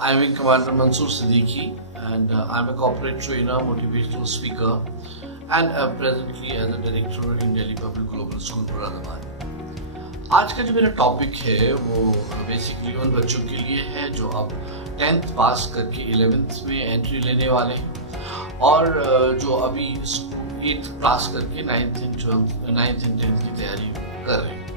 I'm Wing Commander Mansoor Siddiqui, and I'm a corporate trainer, motivational speaker, and presently as a director in Delhi Public Global School, Muradabad. आज का जो मेरा topic है वो basically उन बच्चों के लिए है जो अब 10th पास करके 11th में एंट्री लेने वाले हैं और जो अभी 8th पास करके 9th and 10th की तैयारी कर रहे हैं।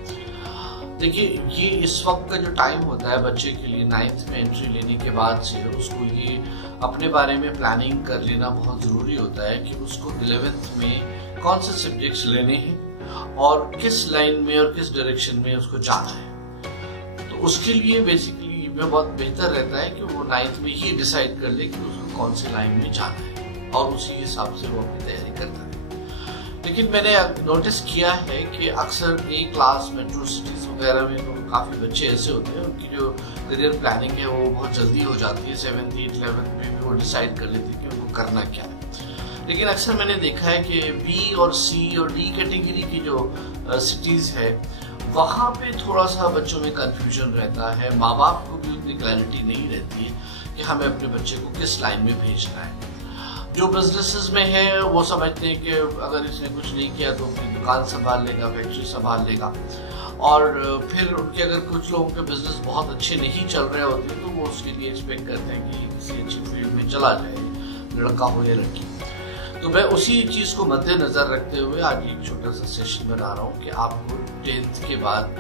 देखिए, ये इस वक्त का जो टाइम होता है बच्चे के लिए 9th में एंट्री लेने के बाद से उसको ये अपने बारे में प्लानिंग कर लेना बहुत ज़रूरी होता है कि उसको 11th में कौन से सब्जेक्ट्स लेने हैं और किस लाइन में और किस डायरेक्शन में उसको जाना है। तो उसके लिए बेसिकली में बहुत बेहतर रहता है कि वो 9th में ही डिसाइड कर ले कि उसको कौन सी लाइन में जाना है और उसी हिसाब से वो अपनी तैयारी करता है। लेकिन मैंने नोटिस किया है कि अक्सर ए क्लास मेट्रो सिटीज वगैरह में तो काफ़ी बच्चे ऐसे होते हैं उनकी जो करियर प्लानिंग है वो बहुत जल्दी हो जाती है। 7th 8th 11th में भी वो डिसाइड कर लेते हैं कि उनको करना क्या है। लेकिन अक्सर मैंने देखा है कि बी और सी और डी कैटेगरी की जो सिटीज़ है वहाँ पे थोड़ा सा बच्चों में कंफ्यूजन रहता है। माँ बाप को भी उतनी क्लैरिटी नहीं रहती है कि हमें अपने बच्चे को किस लाइन में भेजना है। जो बिजनेसेस में है वो समझते हैं कि अगर इसने कुछ नहीं किया तो अपनी दुकान संभाल लेगा, फैक्ट्री संभाल लेगा, और फिर उनके अगर कुछ लोगों के बिजनेस बहुत अच्छे नहीं चल रहे होते तो वो उसके लिए एक्सपेक्ट करते हैं कि किसी अच्छी फील्ड में चला जाए, लड़का हो या लड़की। तो मैं उसी चीज़ को मद्देनजर रखते हुए आज एक छोटा सा सेशन बना रहा हूँ कि आपको 10th के बाद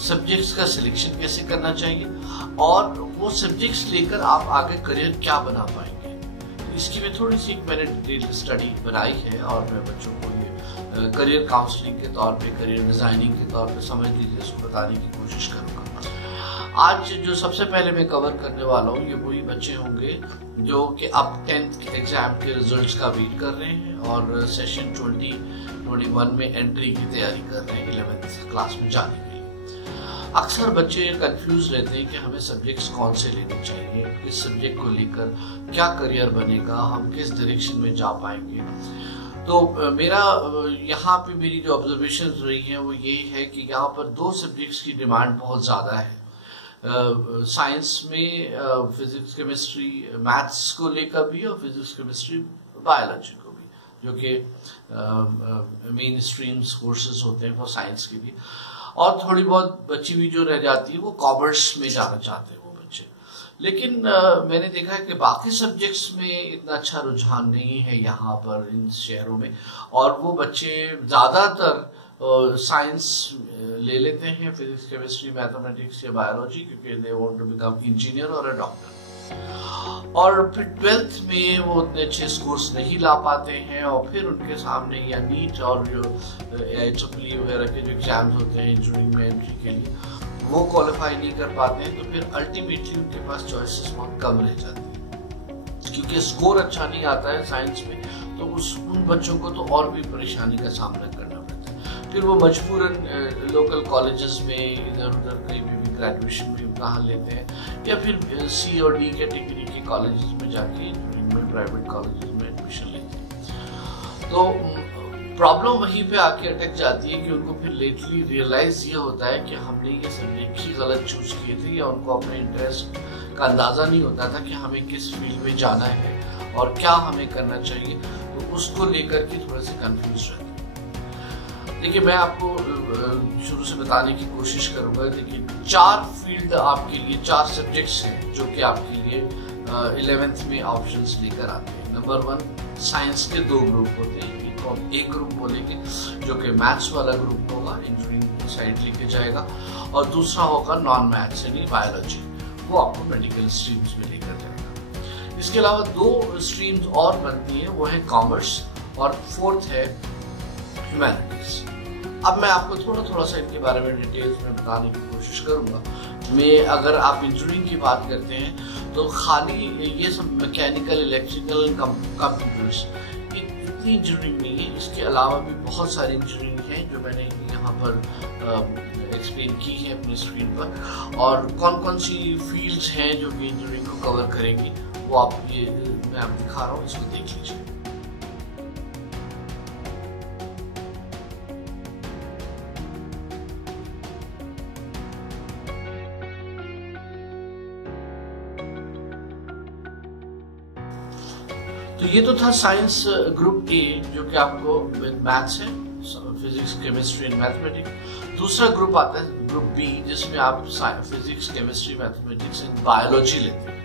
सब्जेक्ट्स का सिलेक्शन कैसे करना चाहिए और वो सब्जेक्ट्स लेकर आप आगे करियर क्या बना पाएंगे। तो इसकी मैं थोड़ी सी मैंने डिटेल स्टडी बनाई है और मैं बच्चों को ये करियर काउंसलिंग के तौर पे, करियर डिजाइनिंग के तौर पे समझ लीजिए उसको बताने की कोशिश करूँगा। आज जो सबसे पहले मैं कवर करने वाला हूँ ये वही बच्चे होंगे जो कि अब 10th एग्जाम के रिजल्ट्स का वेट कर रहे हैं और सेशन 2021 में एंट्री की तैयारी कर रहे हैं 11th क्लास में जाने के लिए। अक्सर बच्चे कंफ्यूज रहते हैं कि हमें सब्जेक्ट्स कौन से लेने चाहिए, किस सब्जेक्ट को लेकर क्या करियर बनेगा, हम किस डायरेक्शन में जा पाएंगे। तो मेरा यहाँ पे मेरी जो ऑब्जर्वेशन रही है वो यही है कि यहाँ पर 2 सब्जेक्ट्स की डिमांड बहुत ज़्यादा है। साइंस में फिजिक्स केमिस्ट्री मैथ्स को लेकर भी और फिजिक्स केमिस्ट्री बायोलॉजी को भी, जो कि मेन स्ट्रीम्स कोर्सेज होते हैं वो साइंस के लिए, और थोड़ी बहुत बची हुई जो रह जाती है वो कॉमर्स में जाना चाहते हैं वो बच्चे। लेकिन मैंने देखा है कि बाकी सब्जेक्ट्स में इतना अच्छा रुझान नहीं है यहाँ पर इन शहरों में, और वो बच्चे ज़्यादातर साइंस ले लेते हैं, फिजिक्स केमिस्ट्री मैथमेटिक्स या बायोलॉजी, क्योंकि they want to become engineer और अ डॉक्टर। और फिर 12th में वो उतने अच्छे स्कोर्स नहीं ला पाते हैं और फिर उनके सामने या नीट और जो IEEE वगैरह के जो एग्जाम्स होते हैं इंजीनियरिंग में एंट्री के लिए वो क्वालिफाई नहीं कर पाते हैं। तो फिर अल्टीमेटली उनके पास चॉइसेस बहुत कम रह जाती है, क्योंकि स्कोर अच्छा नहीं आता है साइंस में तो उन बच्चों को तो और भी परेशानी का सामना करना पड़ता है। फिर वो मजबूरन लोकल कॉलेजेस में इधर उधर कहीं भी ग्रेजुएशन में इम्तहान लेते हैं या फिर सी और डी कैटेगरी के कॉलेजेस में जाके इंजीनियरिंग प्राइवेट कॉलेजेस में एडमिशन लेते हैं। तो प्रॉब्लम वहीं पे आके अटक जाती है कि उनको फिर लेटली रियलाइज ये होता है कि हमने ये सब्जेक्ट ही गलत चूज किए थे, या उनको अपने इंटरेस्ट का अंदाजा नहीं होता था कि हमें किस फील्ड में जाना है और क्या हमें करना चाहिए। तो उसको लेकर के थोड़े से कंफ्यूज रहते हैं। देखिए, मैं आपको शुरू से बताने की कोशिश करूंगा। देखिए, 4 फील्ड आपके लिए, 4 सब्जेक्ट्स हैं जो कि आपके लिए 11th में ऑप्शंस लेकर आते हैं। नंबर 1, साइंस के 2 ग्रुप होते हैं। एक ग्रुप बोलेंगे जो कि मैथ्स वाला ग्रुप होगा, इंजीनियरिंग साइड लेके जाएगा, और दूसरा होगा नॉन मैथ्स यानी बायोलॉजी, वो आपको मेडिकल स्ट्रीम्स में लेकर जाएगा। इसके अलावा 2 स्ट्रीम्स और बनती हैं, वो है कॉमर्स और 4th है ह्यूमैनिटीज। अब मैं आपको थोड़ा सा इनके बारे में डिटेल्स में बताने की कोशिश करूंगा। मैं अगर आप इंजीनियरिंग की बात करते हैं तो खाली ये सब मैकेनिकल, इलेक्ट्रिकल, कंप्यूटर्स, इतनी इंजीनियरिंग नहीं है। इसके अलावा भी बहुत सारी इंजीनियरिंग है जो मैंने यहाँ पर एक्सप्लेन की है अपनी स्क्रीन पर, और कौन कौन सी फील्ड्स हैं जो कि इंजीनियरिंग को कवर करेंगी वो आप ये मैं आप दिखा रहा हूँ, इसको देख लीजिए। तो ये तो था साइंस ग्रुप ए, जो कि आपको मैथ्स है, फिजिक्स, केमिस्ट्री एंड मैथमेटिक्स। दूसरा ग्रुप आता है ग्रुप बी, जिसमें आप physics, chemistry, mathematics and biology लेते हैं।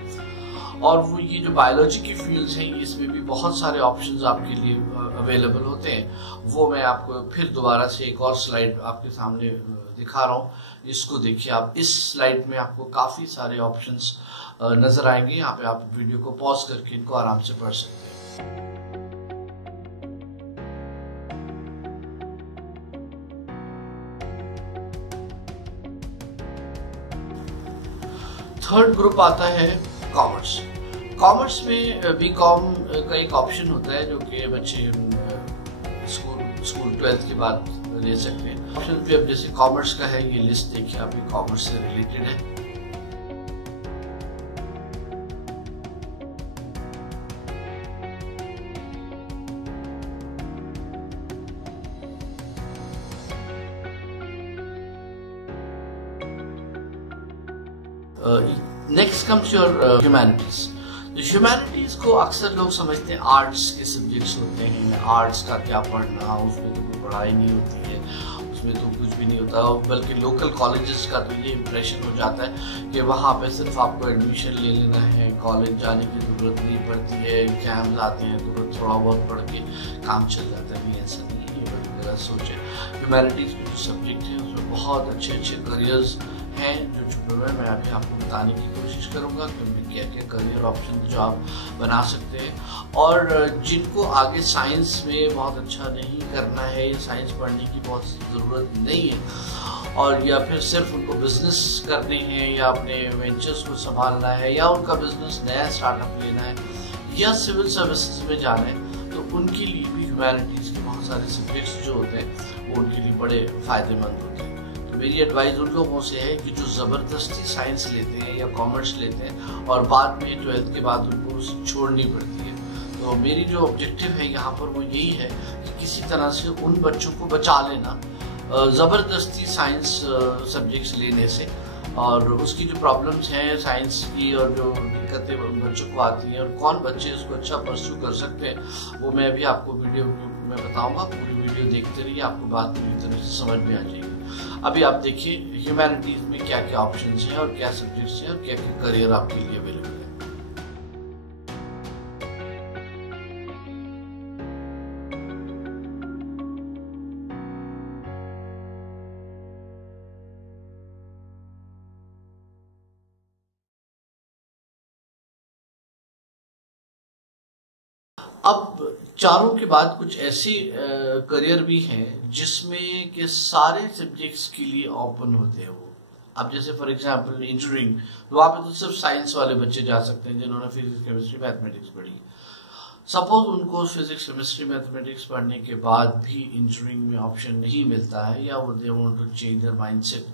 और वो ये जो बायोलॉजी की फील्ड्स हैं, इसमें भी बहुत सारे ऑप्शंस आपके लिए अवेलेबल होते हैं। वो मैं आपको फिर दोबारा से एक और स्लाइड आपके सामने दिखा रहा हूँ, इसको देखिए आप। इस स्लाइड में आपको काफी सारे ऑप्शंस नजर आएंगे। यहाँ पे आप वीडियो को पॉज करके इनको आराम से पढ़ सकते हैं। थर्ड ग्रुप आता है कॉमर्स। कॉमर्स में बीकॉम का एक ऑप्शन होता है, जो कि बच्चे स्कूल 12th के बाद ले सकते हैं। ऑप्शन भी अब जैसे कॉमर्स का है, ये लिस्ट देखिए आप, ये कॉमर्स से रिलेटेड है। Next comes your humanities. Humanities को अक्सर लोग समझते हैं आर्ट्स के सब्जेक्ट्स होते हैं, आर्ट्स का क्या पढ़ना, उसमें तो कोई पढ़ाई नहीं होती है, उसमें तो कुछ भी नहीं होता। बल्कि लोकल कॉलेजेस का तो ये इम्प्रेशन हो जाता है कि वहाँ पे सिर्फ आपको एडमिशन ले लेना है, कॉलेज जाने की जरूरत नहीं पड़ती है, एग्जाम्स आते हैं तो थोड़ा बहुत पढ़ के काम चल जाता है। नहीं, ऐसा नहीं है, ये बड़ी गलत सोच है। ह्यूमैनिटीज के जो सब्जेक्ट हैं उसमें बहुत अच्छे अच्छे करियर्स हैं, जो छुपे हुए मैं अभी आपको बताने की कोशिश करूंगा कि उनमें क्या क्या करियर ऑप्शन जो आप बना सकते हैं। और जिनको आगे साइंस में बहुत अच्छा नहीं करना है, साइंस पढ़ने की बहुत ज़रूरत नहीं है, और या फिर सिर्फ उनको बिजनेस करने हैं, या अपने वेंचर्स को संभालना है, या उनका बिजनेस नया स्टार्टअप लेना है, या सिविल सर्विसेज में जाना है, तो उनके लिए भी ह्यूमैनिटीज़ के बहुत सारे सब्जेक्ट्स जो होते हैं वो उनके लिए बड़े फायदेमंद होते हैं। मेरी एडवाइस उन लोगों से है कि जो ज़बरदस्ती साइंस लेते हैं या कॉमर्स लेते हैं और बाद में 12th के बाद उनको छोड़नी पड़ती है, तो मेरी जो ऑब्जेक्टिव है यहाँ पर वो यही है कि किसी तरह से उन बच्चों को बचा लेना ज़बरदस्ती साइंस सब्जेक्ट्स लेने से। और उसकी जो प्रॉब्लम्स हैं साइंस की और जो दिक्कतें उन बच्चों को आती हैं और कौन बच्चे इसको अच्छा परस्यू कर सकते हैं, वो मैं अभी आपको वीडियो में बताऊँगा। पूरी वीडियो देखते रहिए, आपको बात पूरी तरह से समझ में आ जाएगी। अभी आप देखिए ह्यूमैनिटीज में क्या क्या ऑप्शंस हैं और क्या सब्जेक्ट्स हैं और क्या क्या करियर आपके लिए अवेलेबल है। अब चारों के बाद कुछ ऐसे करियर भी हैं जिसमें के सारे सब्जेक्ट्स के लिए ओपन होते हैं वो। अब जैसे फॉर एग्जांपल इंजीनियरिंग, वहाँ पे तो सिर्फ साइंस वाले बच्चे जा सकते हैं जिन्होंने फिजिक्स, केमिस्ट्री, मैथमेटिक्स पढ़ी। सपोज उनको फिजिक्स, केमिस्ट्री, मैथमेटिक्स पढ़ने के बाद भी इंजीनियरिंग में ऑप्शन नहीं मिलता है, या वो they want to change their mindset,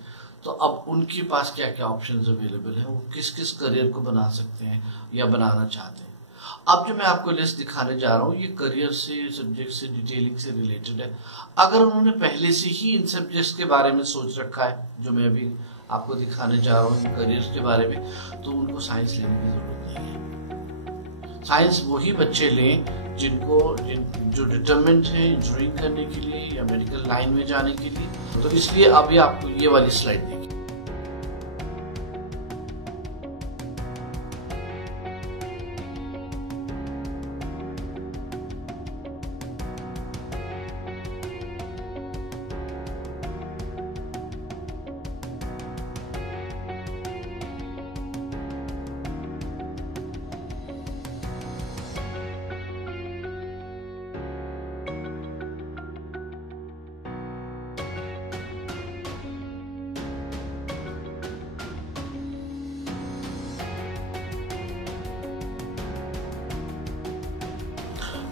तो अब उनके पास क्या क्या ऑप्शंस अवेलेबल हैं, वो किस किस करियर को बना सकते हैं या बनाना चाहते हैं। अब जो मैं आपको लिस्ट दिखाने जा रहा हूँ, ये करियर से, सब्जेक्ट से, डिटेलिंग से रिलेटेड है। अगर उन्होंने पहले से ही इन सब्जेक्ट्स के बारे में सोच रखा है, जो मैं अभी आपको दिखाने जा रहा हूँ इन करियर्स के बारे में, तो उनको साइंस लेने की जरूरत नहीं है। साइंस वही बच्चे लें जो डिटरमिन्ड है इंजीनियरिंग करने के लिए या मेडिकल लाइन में जाने के लिए। तो इसलिए अभी आपको ये वाली स्लाइड देखिए।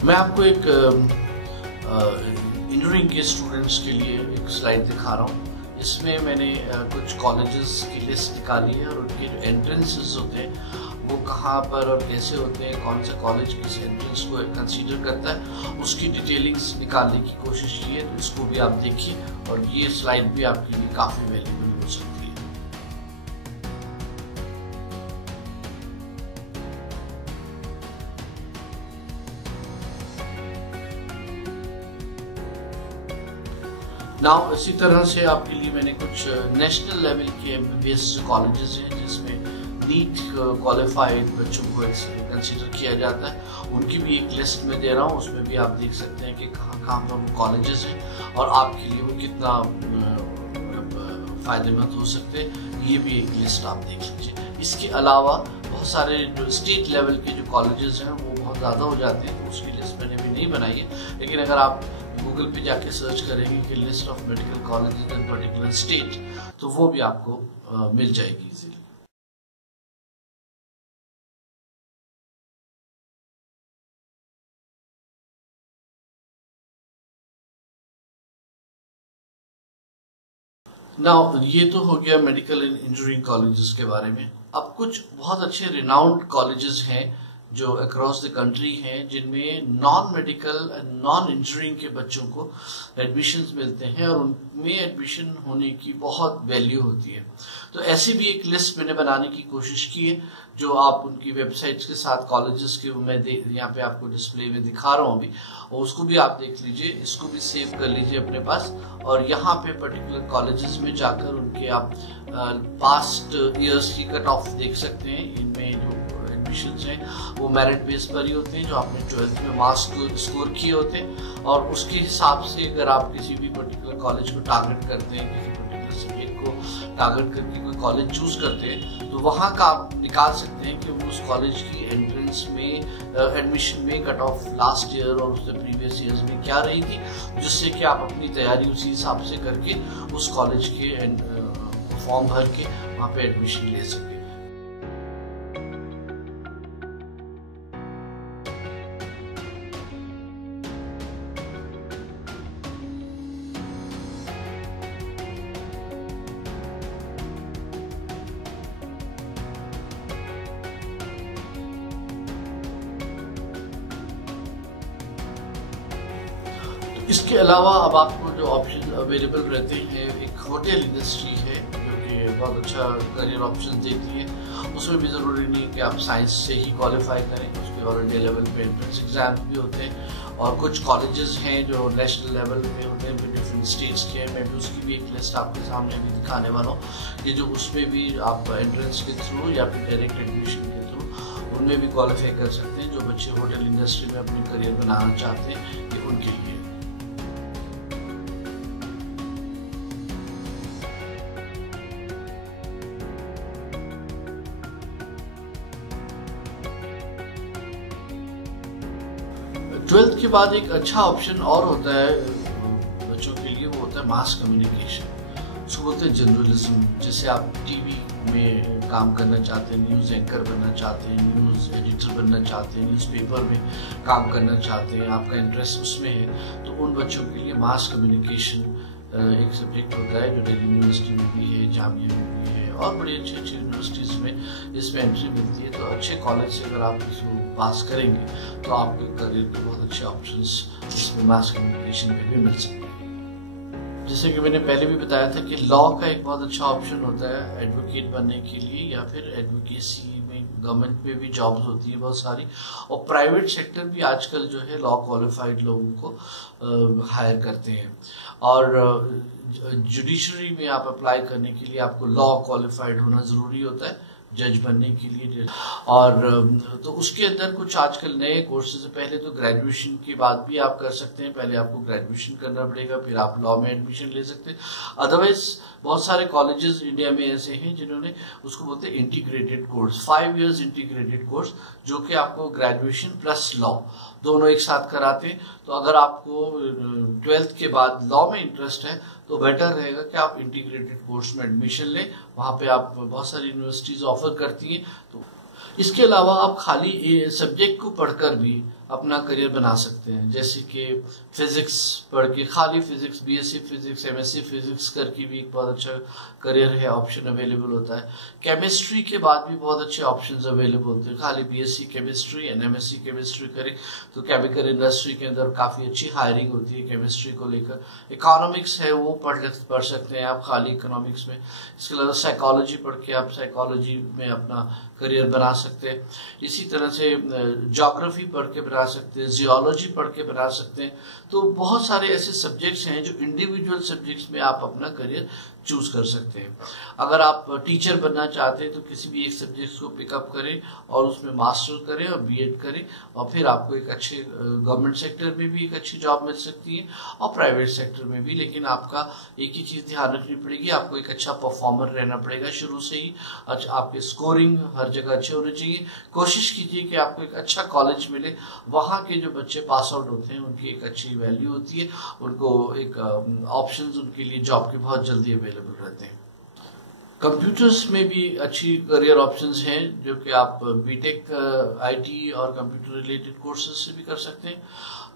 मैं आपको एक इंजीनियरिंग के स्टूडेंट्स के लिए एक स्लाइड दिखा रहा हूँ। इसमें मैंने कुछ कॉलेजेस की लिस्ट निकाली है और उनके जो एंट्रेंसेस होते हैं वो कहाँ पर और कैसे होते हैं, कौन सा कॉलेज किस एंट्रेंस को कंसीडर करता है, उसकी डिटेलिंग्स निकालने की कोशिश की है। तो इसको भी आप देखिए और ये स्लाइड भी आपके लिए काफ़ी अवेलेबल हो सकती है। नाउ इसी तरह से आपके लिए मैंने कुछ नेशनल लेवल के बेस्ड कॉलेजेस हैं जिसमें नीट क्वालिफाइड बच्चों को कंसिडर किया जाता है, उनकी भी एक लिस्ट में दे रहा हूँ। उसमें भी आप देख सकते हैं कि कहाँ कहाँ पर वो कॉलेजेस हैं और आपके लिए वो कितना फ़ायदेमंद हो सकते हैं, ये भी एक लिस्ट आप देख लीजिए। इसके अलावा बहुत सारे जो स्टेट लेवल के जो कॉलेजेस हैं वो बहुत ज़्यादा हो जाते हैं, तो उसकी लिस्ट मैंने भी नहीं बनाई है। लेकिन अगर आप गूगल पे जाके सर्च करेंगे कि list of medical colleges in particular state, तो वो भी आपको मिल जाएगी इजीली। नाउ ये तो हो गया मेडिकल एंड इंजीनियरिंग कॉलेजेस के बारे में। अब कुछ बहुत अच्छे रिनाउंड कॉलेजेस हैं जो अक्रॉस द कंट्री हैं, जिनमें non medical and non engineering के बच्चों को एडमिशन्स मिलते हैं और उनमें एडमिशन होने की बहुत वैल्यू होती है। तो ऐसी भी एक लिस्ट मैंने बनाने की कोशिश की है, जो आप उनकी वेबसाइट्स के साथ कॉलेजेस के मैं यहाँ पे आपको डिस्प्ले में दिखा रहा हूँ अभी, और उसको भी आप देख लीजिए, इसको भी सेव कर लीजिए अपने पास। और यहाँ पे पर्टिकुलर कॉलेजेस में जाकर उनके आप पास्ट ईयर्स की कट ऑफ देख सकते हैं। इनमें जो एडमिशन्स हैं वो मेरिट बेस पर ही होते हैं, जो आपने 12th में मार्क्स स्कोर किए होते हैं, और उसके हिसाब से अगर आप किसी भी पर्टिकुलर कॉलेज को टारगेट करते हैं, किसी पर्टिकुलर सब्जेक्ट को टारगेट करके कोई कॉलेज चूज करते हैं, तो वहाँ का आप निकाल सकते हैं कि उस कॉलेज की एंट्रेंस में एडमिशन में कट ऑफ लास्ट ईयर और उससे प्रीवियस ईयर्स में क्या रही थी, जिससे कि आप अपनी तैयारी उसी हिसाब से करके उस कॉलेज के फॉर्म भर के वहाँ पे एडमिशन ले सकें। इसके अलावा अब आपको जो ऑप्शन अवेलेबल रहते हैं, एक होटल इंडस्ट्री है जो कि बहुत अच्छा करियर ऑप्शन देती है। उसमें भी ज़रूरी नहीं कि आप साइंस से ही क्वालिफाई करें, उसके ऑल इंडिया लेवल पे एंट्रेंस एग्जाम भी होते हैं। और कुछ कॉलेजेस हैं जो नेशनल लेवल पे होते हैं, डिफरेंट स्टेट्स के हैं। मैं भी उसकी भी एक लिस्ट आपके सामने भी दिखाने वाला हूँ कि जो उसमें भी आप एंट्रेंस के थ्रू या फिर डायरेक्ट एडमिशन के थ्रू उनमें भी क्वालिफाई कर सकते हैं। जो बच्चे होटल इंडस्ट्री में अपनी करियर बनाना चाहते हैं, ये उनके लिए। 12th के बाद एक अच्छा ऑप्शन और होता है बच्चों के लिए, वो होता है मास कम्युनिकेशन। उसको बोलते हैं जर्नलिज्म। जैसे आप टीवी में काम करना चाहते हैं, न्यूज़ एंकर बनना चाहते हैं, न्यूज़ एडिटर बनना चाहते हैं, न्यूज़पेपर में काम करना चाहते हैं, आपका इंटरेस्ट उसमें है, तो उन बच्चों के लिए मास कम्युनिकेशन एक सब्जेक्ट होता है जो दिल्ली यूनिवर्सिटी में भी है, जामिया में भी है, और बड़ी अच्छी अच्छी यूनिवर्सिटीज़ में इसमें एंट्री मिलती है। तो अच्छे कॉलेज से अगर आप इसको पास करेंगे तो आपके करियर के बहुत अच्छे ऑप्शंस इसमें मास कम्युनिकेशन में भी मिल सकते हैं। जैसे कि मैंने पहले भी बताया था कि लॉ का एक बहुत अच्छा ऑप्शन होता है एडवोकेट बनने के लिए, या फिर एडवोकेसी में गवर्नमेंट में भी जॉब्स होती है बहुत सारी, और प्राइवेट सेक्टर भी आजकल जो है लॉ क्वालिफाइड लोगों को हायर करते हैं। और जुडिशरी में आप अप्लाई करने के लिए आपको लॉ क्वालिफाइड होना ज़रूरी होता है जज बनने के लिए। और तो उसके अंदर कुछ आजकल नए कोर्सेज है। पहले तो ग्रेजुएशन के बाद भी आप कर सकते हैं, पहले आपको ग्रेजुएशन करना पड़ेगा, फिर आप लॉ में एडमिशन ले सकते हैं। अदरवाइज बहुत सारे कॉलेजेस इंडिया में ऐसे हैं जिन्होंने उसको बोलते हैं integrated course, 5 years integrated course, जो कि आपको ग्रेजुएशन प्लस लॉ दोनों एक साथ कराते हैं। तो अगर आपको 12th के बाद लॉ में इंटरेस्ट है तो बेटर रहेगा कि आप इंटीग्रेटेड कोर्स में एडमिशन लें। वहाँ पे आप बहुत सारी यूनिवर्सिटीज ऑफर करती हैं। तो इसके अलावा आप खाली सब्जेक्ट को पढ़कर भी अपना करियर बना सकते हैं। जैसे कि फिजिक्स पढ़ के, खाली physics, BSc physics, MSc physics करके भी एक बहुत अच्छा करियर है, ऑप्शन अवेलेबल होता है। केमिस्ट्री के बाद भी बहुत अच्छे ऑप्शंस अवेलेबल होते हैं। खाली BSc chemistry and MSc chemistry करें तो केमिकल इंडस्ट्री के अंदर काफ़ी अच्छी हायरिंग होती है केमिस्ट्री को लेकर। इकोनॉमिक्स है वो पढ़ सकते हैं आप खाली इकोनॉमिक्स में। इसके अलावा साइकोलॉजी पढ़ के आप साइकोलॉजी में अपना करियर बना सकते हैं। इसी तरह से ज्योग्राफी पढ़ के बना बना सकते हैं, जियोलॉजी पढ़ के बना सकते हैं। तो बहुत सारे ऐसे सब्जेक्ट्स हैं जो इंडिविजुअल सब्जेक्ट्स में आप अपना करियर चूज कर सकते हैं। अगर आप टीचर बनना चाहते हैं तो किसी भी एक सब्जेक्ट को पिकअप करें और उसमें मास्टर करें और बीएड करें, और फिर आपको एक अच्छे गवर्नमेंट सेक्टर में भी एक अच्छी जॉब मिल सकती है और प्राइवेट सेक्टर में भी। लेकिन आपका एक ही चीज ध्यान रखनी पड़ेगी, आपको एक अच्छा परफॉर्मर रहना पड़ेगा शुरू से ही। अच्छा, आपके स्कोरिंग हर जगह अच्छे होने चाहिए। कोशिश कीजिए कि आपको एक अच्छा कॉलेज मिले, वहाँ के जो बच्चे पास आउट होते हैं उनकी एक अच्छी वैल्यू होती है, उनको एक ऑप्शंस उनके लिए जॉब के बहुत जल्दी अवेलेबल रहते हैं। कंप्यूटर्स में भी अच्छी करियर ऑप्शंस हैं जो कि आप बीटेक आईटी और कंप्यूटर रिलेटेड कोर्सेज से भी कर सकते हैं।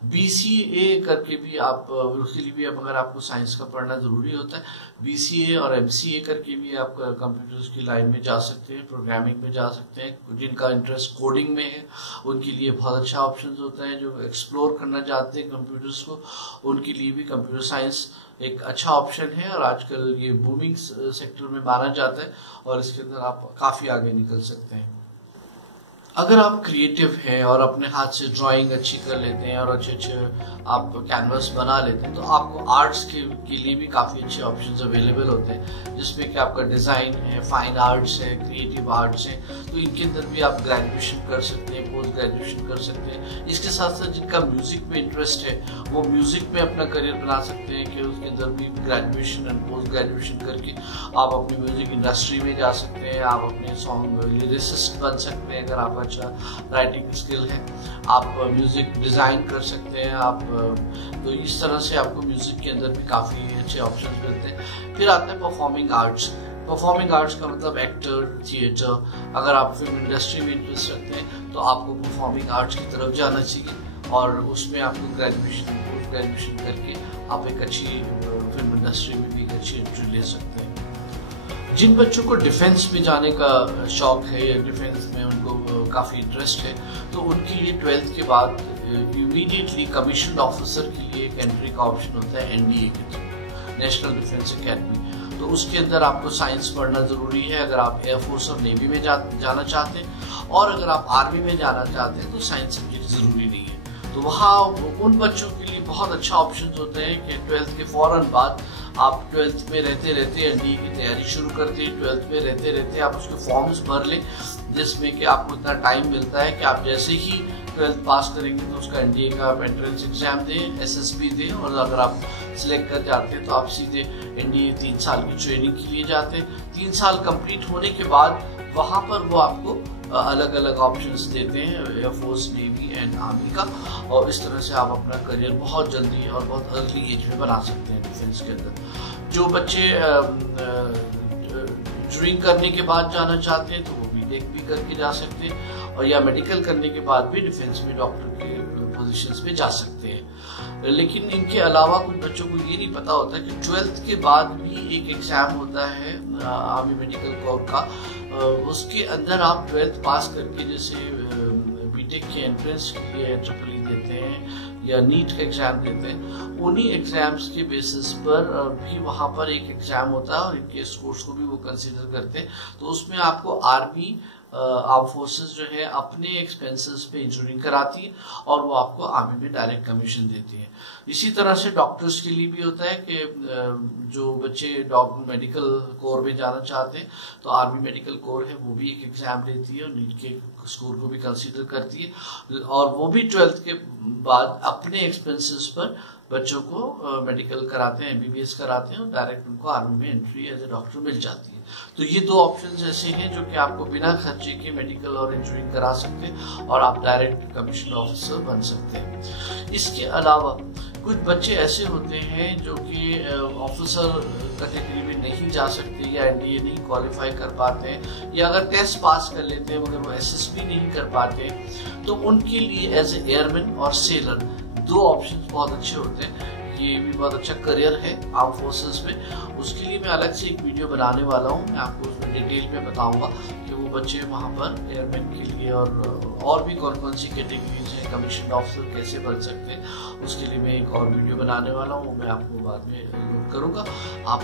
बीसीए करके भी आप, उसके लिए भी अगर आपको साइंस का पढ़ना जरूरी होता है, बीसीए और एमसीए करके भी आप कंप्यूटर्स की लाइन में जा सकते हैं, प्रोग्रामिंग में जा सकते हैं। जिनका इंटरेस्ट कोडिंग में है उनके लिए बहुत अच्छा ऑप्शन होता है। जो एक्सप्लोर करना चाहते हैं कंप्यूटर्स को, उनके लिए भी कंप्यूटर साइंस एक अच्छा ऑप्शन है और आजकल ये बूमिंग सेक्टर में माना जाता है और इसके अंदर आप काफी आगे निकल सकते हैं। अगर आप क्रिएटिव हैं और अपने हाथ से ड्राइंग अच्छी कर लेते हैं और अच्छे आप कैनवस बना लेते हैं, तो आपको आर्ट्स के लिए भी काफ़ी अच्छे ऑप्शंस अवेलेबल होते हैं, जिसमें कि आपका डिज़ाइन है, फाइन आर्ट्स है, क्रिएटिव आर्ट्स है। तो इनके अंदर भी आप ग्रेजुएशन कर सकते हैं, पोस्ट ग्रेजुएशन कर सकते हैं। इसके साथ साथ जिनका म्यूज़िक में इंटरेस्ट है वो म्यूज़िक में अपना करियर बना सकते हैं कि उसके अंदर भी ग्रेजुएशन एंड पोस्ट ग्रेजुएशन करके आप अपनी म्यूज़िक इंडस्ट्री में जा सकते हैं। आप अपने सॉन्ग लिरिसिस्ट बन सकते हैं अगर आपका अच्छा राइटिंग स्किल है। आप म्यूजिक डिजाइन कर सकते हैं आप। तो इस तरह से आपको म्यूजिक के अंदर भी काफी अच्छे ऑप्शंस मिलते हैं। फिर आता है परफॉर्मिंग आर्ट्स। परफॉर्मिंग आर्ट्स का मतलब एक्टर, थिएटर। अगर आप फिल्म इंडस्ट्री में इंटरेस्ट रखते हैं तो आपको परफॉर्मिंग आर्ट्स की तरफ जाना चाहिए और उसमें आपको ग्रेजुएशन, पोस्ट ग्रेजुएशन करके आप एक अच्छी फिल्म इंडस्ट्री में भी एक अच्छी एंट्री ले सकते हैं। जिन बच्चों को डिफेंस में जाने का शौक है या डिफेंस में उनको काफ़ी इंटरेस्ट है, तो उनके लिए 12th के बाद इमीडिएटली कमीशन ऑफिसर के लिए एक एंट्री का ऑप्शन होता है एनडीए के थ्रू, नेशनल डिफेंस एकेडमी। तो उसके अंदर आपको साइंस पढ़ना ज़रूरी है अगर आप एयरफोर्स और नेवी में जाना चाहते हैं, और अगर आप आर्मी में जाना चाहते हैं तो साइंस सब्जेक्ट ज़रूरी नहीं है। तो वहाँ उन बच्चों के लिए बहुत अच्छा ऑप्शन होते हैं कि 12th के फ़ौरन बाद आप 12th में रहते रहते एनडीए की तैयारी शुरू करते हैं। 12th में रहते रहते आप उसके फॉर्म्स भर लें, जिसमें कि आपको इतना टाइम मिलता है कि आप जैसे ही 12th पास करेंगे तो उसका एनडीए का एंट्रेंस एग्जाम दें, एसएसबी दें, और अगर आप सिलेक्ट कर जाते हैं तो आप सीधे एनडीए 3 साल की ट्रेनिंग के लिए जाते हैं। 3 साल कंप्लीट होने के बाद वहाँ पर वो आपको अलग अलग ऑप्शंस देते हैं एयरफोर्स, नेवी एंड आर्मी का, और इस तरह से आप अपना करियर बहुत जल्दी और बहुत अर्ली एज में बना सकते हैं डिफेंस के अंदर। जो बच्चे इंजीनियरिंग करने के बाद जाना चाहते हैं तो वो बीटेक भी करके जा सकते हैं, और या मेडिकल करने के बाद भी डिफेंस में डॉक्टर के पोजीशंस पे जा सकते हैं। लेकिन इनके अलावा कुछ बच्चों को ये नहीं पता होता कि 12th के बाद भी एक एग्जाम होता है आर्मी मेडिकल कोर का। उसके अंदर आप 12th पास करके जैसे बीटेक के एंट्रेंस के लिए ट्रिपल देते हैं या नीट का एग्जाम देते हैं, उन्हीं एग्जाम्स के बेसिस पर भी वहाँ पर एक एग्जाम होता है और इनके स्कोर्स को भी वो कंसीडर करते हैं। तो उसमें आपको आर्मी आर्म फोर्सेस जो है अपने एक्सपेंसेस पे इंजीनियरिंग कराती है और वो आपको आर्मी में डायरेक्ट कमीशन देती है। इसी तरह से डॉक्टर्स के लिए भी होता है कि जो बच्चे डॉक्टर मेडिकल कोर में जाना चाहते हैं तो आर्मी मेडिकल कोर है वो भी एक एग्जाम लेती है और नीट के स्कोर को भी कंसीडर करती है, और वो भी 12th के बाद अपने एक्सपेंसेस पर बच्चों को मेडिकल कराते हैं, एमबीबीएस कराते हैं और डायरेक्ट उनको आर्मी में एंट्री एज ए डॉक्टर मिल जाती है। तो ये 2 ऑप्शंस ऐसे हैं जो कि आपको बिना खर्चे के मेडिकल और इंजीनियरिंग करा सकते हैं और आप डायरेक्ट कमीशन ऑफिसर बन सकते हैं। इसके अलावा कुछ बच्चे ऐसे होते हैं जो कि ऑफिसर कैटेगरी में नहीं जा सकते या एनडीए नहीं क्वालिफाई कर पाते हैं, या अगर टेस्ट पास कर लेते हैं मगर वो एसएसबी नहीं कर पाते, तो उनके लिए एज ए एयरमैन और सेलर 2 ऑप्शंस बहुत अच्छे होते हैं। ये भी बहुत अच्छा करियर है आर्म फोर्सेस में। उसके लिए मैं अलग से एक वीडियो बनाने वाला हूँ, मैं आपको उसमें डिटेल में बताऊंगा कि वो बच्चे वहाँ पर एयरमैन के लिए और भी कौन कौन सी कैटेगरीज हैं, कमीशन ऑफिसर कैसे बन सकते हैं, उसके लिए मैं एक और वीडियो बनाने वाला हूँ, मैं आपको बाद में लोड करूँगा। आप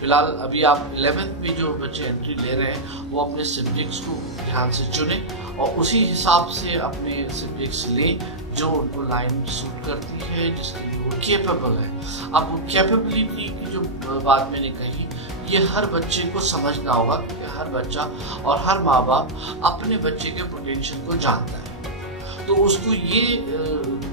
फिलहाल अभी आप 11th में जो बच्चे एंट्री ले रहे हैं वो अपने सब्जेक्ट्स को ध्यान से चुनें और उसी हिसाब से अपने सब्जेक्ट्स लें जो उनको लाइन सूट करती है, जिसके लिए वो केपेबल है। अब वो कैपेबिलिटी की जो बात मैंने कही, ये हर बच्चे को समझना होगा, क्योंकि हर बच्चा और हर माँ बाप अपने बच्चे के पोटेंशियल को जानता है। तो उसको ये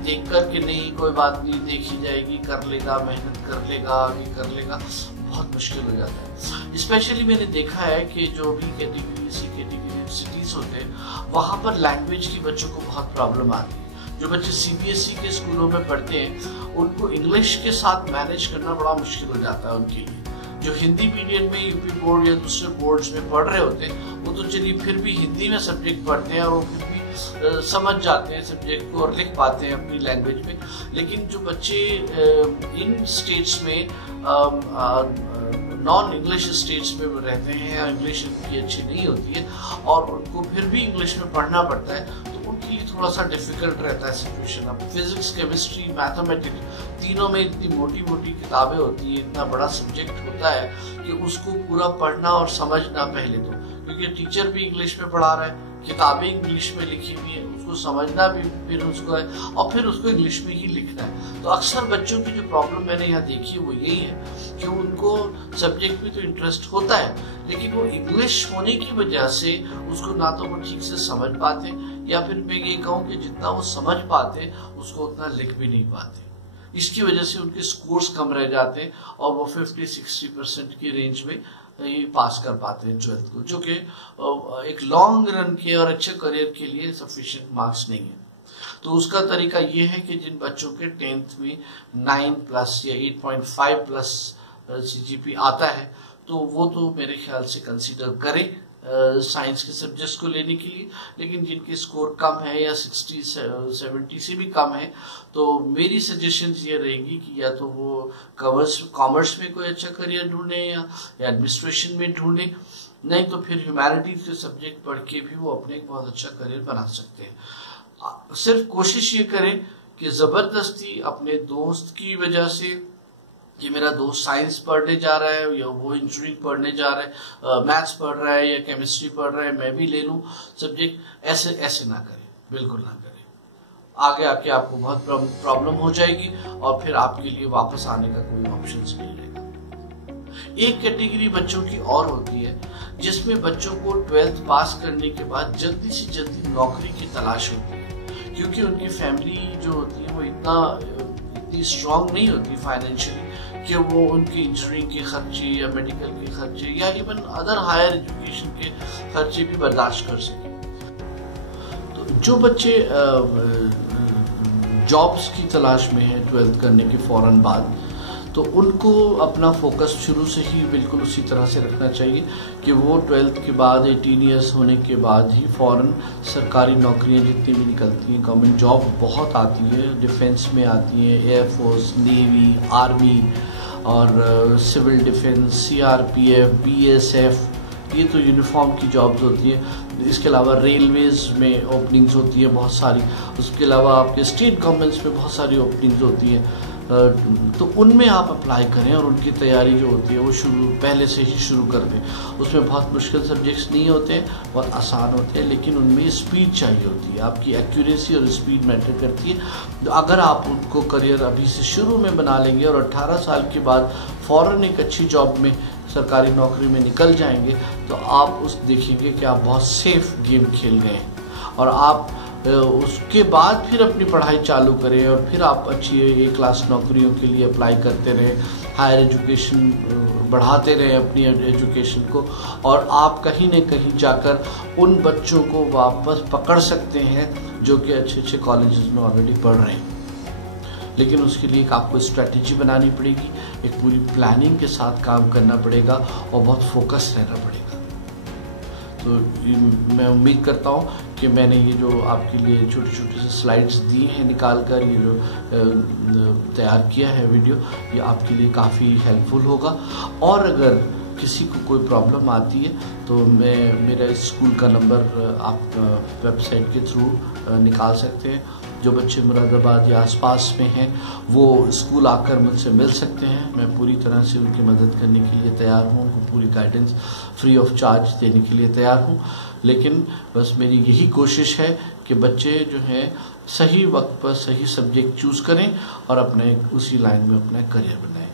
देख कर के नहीं कोई बात नहीं, देखी जाएगी, कर लेगा, मेहनत कर लेगा, ये कर लेगा, बहुत मुश्किल हो जाता है। स्पेशली मैंने देखा है कि जो भी कैटेगरी सी कैटेगरी सिटीज होते हैं वहाँ पर लैंग्वेज की बच्चों को बहुत प्रॉब्लम आती है। जो बच्चे CBSE के स्कूलों में पढ़ते हैं उनको इंग्लिश के साथ मैनेज करना बड़ा मुश्किल हो जाता है उनके लिए। जो हिंदी मीडियम में यूपी बोर्ड या दूसरे बोर्ड्स में पढ़ रहे होते हैं वो तो चलिए फिर भी हिंदी में सब्जेक्ट पढ़ते हैं और वो फिर भी समझ जाते हैं सब्जेक्ट को और लिख पाते हैं अपनी लैंग्वेज में। लेकिन जो बच्चे इन स्टेट्स में नॉन इंग्लिश स्टेट्स में रहते हैं, इंग्लिश उनकी अच्छी नहीं होती है और उनको फिर भी इंग्लिश में पढ़ना पड़ता है, तो उनके लिए थोड़ा सा डिफिकल्ट रहता है सिचुएशन। अब फिजिक्स, केमिस्ट्री, मैथमेटिक्स तीनों में इतनी मोटी मोटी किताबें होती हैं, इतना बड़ा सब्जेक्ट होता है कि उसको पूरा पढ़ना और समझना पहले तो, क्योंकि टीचर भी इंग्लिश में पढ़ा रहा है, किताबें इंग्लिश में लिखी हुई है, उसको समझना भी फिर उसको है और फिर उसको इंग्लिश में ही लिखना है। तो अक्सर बच्चों की जो प्रॉब्लम मैंने यहाँ देखी वो यही है कि उनको सब्जेक्ट में तो इंटरेस्ट होता है, लेकिन वो इंग्लिश होने की वजह से उसको ना तो वो ठीक से समझ पाते, या फिर मैं ये कहूँ कि जितना वो समझ पाते उसको उतना लिख भी नहीं पाते। इसकी वजह से उनके स्कोर्स कम रह जाते हैं और वो 50-60% की रेंज में ये पास कर पाते हैं 12th को, जो कि एक लॉन्ग रन के और अच्छे करियर के लिए सफिशिएंट मार्क्स नहीं है। तो उसका तरीका ये है कि जिन बच्चों के 10th में 9+ या 8.5+ CGP आता है तो वो तो मेरे ख्याल से कंसीडर करें साइंस के सब्जेक्ट्स को लेने के लिए। लेकिन जिनके स्कोर कम है या 60-70 से भी कम है तो मेरी सजेशन ये रहेगी कि या तो वो कॉमर्स में कोई अच्छा करियर ढूंढे या एडमिनिस्ट्रेशन में ढूंढे, नहीं तो फिर ह्यूमैनिटीज के सब्जेक्ट पढ़ के भी वो अपने एक बहुत अच्छा करियर बना सकते हैं। सिर्फ कोशिश ये करें कि जबरदस्ती अपने दोस्त की वजह से कि मेरा दोस्त साइंस पढ़ने जा रहा है या वो इंजीनियरिंग पढ़ने जा रहा है, मैथ्स पढ़ रहा है या केमिस्ट्री पढ़ रहा है, मैं भी ले लूं सब्जेक्ट, ऐसे ना करें, बिल्कुल ना करें। आगे आके आपको बहुत प्रॉब्लम हो जाएगी और फिर आपके लिए वापस आने का कोई ऑप्शन नहीं रहेगा। एक कैटेगरी बच्चों की और होती है जिसमें बच्चों को 12th पास करने के बाद जल्दी से जल्दी नौकरी की तलाश होती है, क्योंकि उनकी फैमिली जो होती है वो इतनी स्ट्रांग नहीं होती फाइनेंशियली कि वो उनके इंजीनियरिंग के खर्चे या मेडिकल के खर्चे या इवन अदर हायर एजुकेशन के खर्चे भी बर्दाश्त कर सके। तो जो बच्चे जॉब्स की तलाश में हैं 12th करने के फौरन बाद, तो उनको अपना फोकस शुरू से ही बिल्कुल उसी तरह से रखना चाहिए कि वो 12th के बाद 18 ईयर्स होने के बाद ही फौरन सरकारी नौकरियां जितनी भी निकलती हैं, गवर्नमेंट जॉब बहुत आती है, डिफेंस में आती हैं, एयरफोर्स, नेवी, आर्मी और सिविल डिफेंस, CRPF, BSF, ये तो यूनिफॉर्म की जॉब्स होती है। इसके अलावा रेलवेज में ओपनिंग्स होती है बहुत सारी, उसके अलावा आपके स्टेट गवर्नमेंट्स में बहुत सारी ओपनिंग्स होती है। तो उनमें आप अप्लाई करें और उनकी तैयारी जो होती है वो पहले से ही शुरू कर दें। उसमें बहुत मुश्किल सब्जेक्ट्स नहीं होते हैं, बहुत आसान होते हैं, लेकिन उनमें स्पीड चाहिए होती है, आपकी एक्यूरेसी और स्पीड मैटर करती है। तो अगर आप उनको करियर अभी से शुरू में बना लेंगे और 18 साल के बाद फ़ौरन एक अच्छी जॉब में सरकारी नौकरी में निकल जाएंगे तो आप देखेंगे कि आप बहुत सेफ गेम खेल गए हैं और आप उसके बाद फिर अपनी पढ़ाई चालू करें और फिर आप अच्छी A क्लास नौकरियों के लिए अप्लाई करते रहें, हायर एजुकेशन बढ़ाते रहें अपनी एजुकेशन को, और आप कहीं न कहीं जाकर उन बच्चों को वापस पकड़ सकते हैं जो कि अच्छे अच्छे कॉलेजेस में ऑलरेडी पढ़ रहे हैं। लेकिन उसके लिए आपको स्ट्रैटेजी बनानी पड़ेगी, एक पूरी प्लानिंग के साथ काम करना पड़ेगा और बहुत फोकस रहना पड़ेगा। तो मैं उम्मीद करता हूँ कि मैंने ये जो आपके लिए छोटे छोटे से स्लाइड्स दिए हैं निकाल कर, ये जो तैयार किया है वीडियो, ये आपके लिए काफ़ी हेल्पफुल होगा। और अगर किसी को कोई प्रॉब्लम आती है तो मेरा इस स्कूल का नंबर आप वेबसाइट के थ्रू निकाल सकते हैं। जो बच्चे मुरादाबाद या आसपास में हैं वो स्कूल आकर मुझसे मिल सकते हैं। मैं पूरी तरह से उनकी मदद करने के लिए तैयार हूँ, उनको पूरी गाइडेंस फ्री ऑफ चार्ज देने के लिए तैयार हूँ। लेकिन बस मेरी यही कोशिश है कि बच्चे जो हैं सही वक्त पर सही सब्जेक्ट चूज़ करें और अपने उसी लाइन में अपना करियर बनाएं।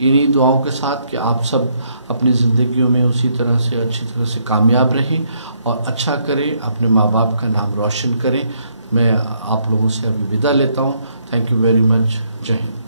इन्हीं दुआओं के साथ कि आप सब अपनी ज़िंदगियों में उसी तरह से अच्छी तरह से कामयाब रहें और अच्छा करें, अपने माँ बाप का नाम रोशन करें। मैं आप लोगों से अभी विदा लेता हूँ। Thank you very much. जय हिंद।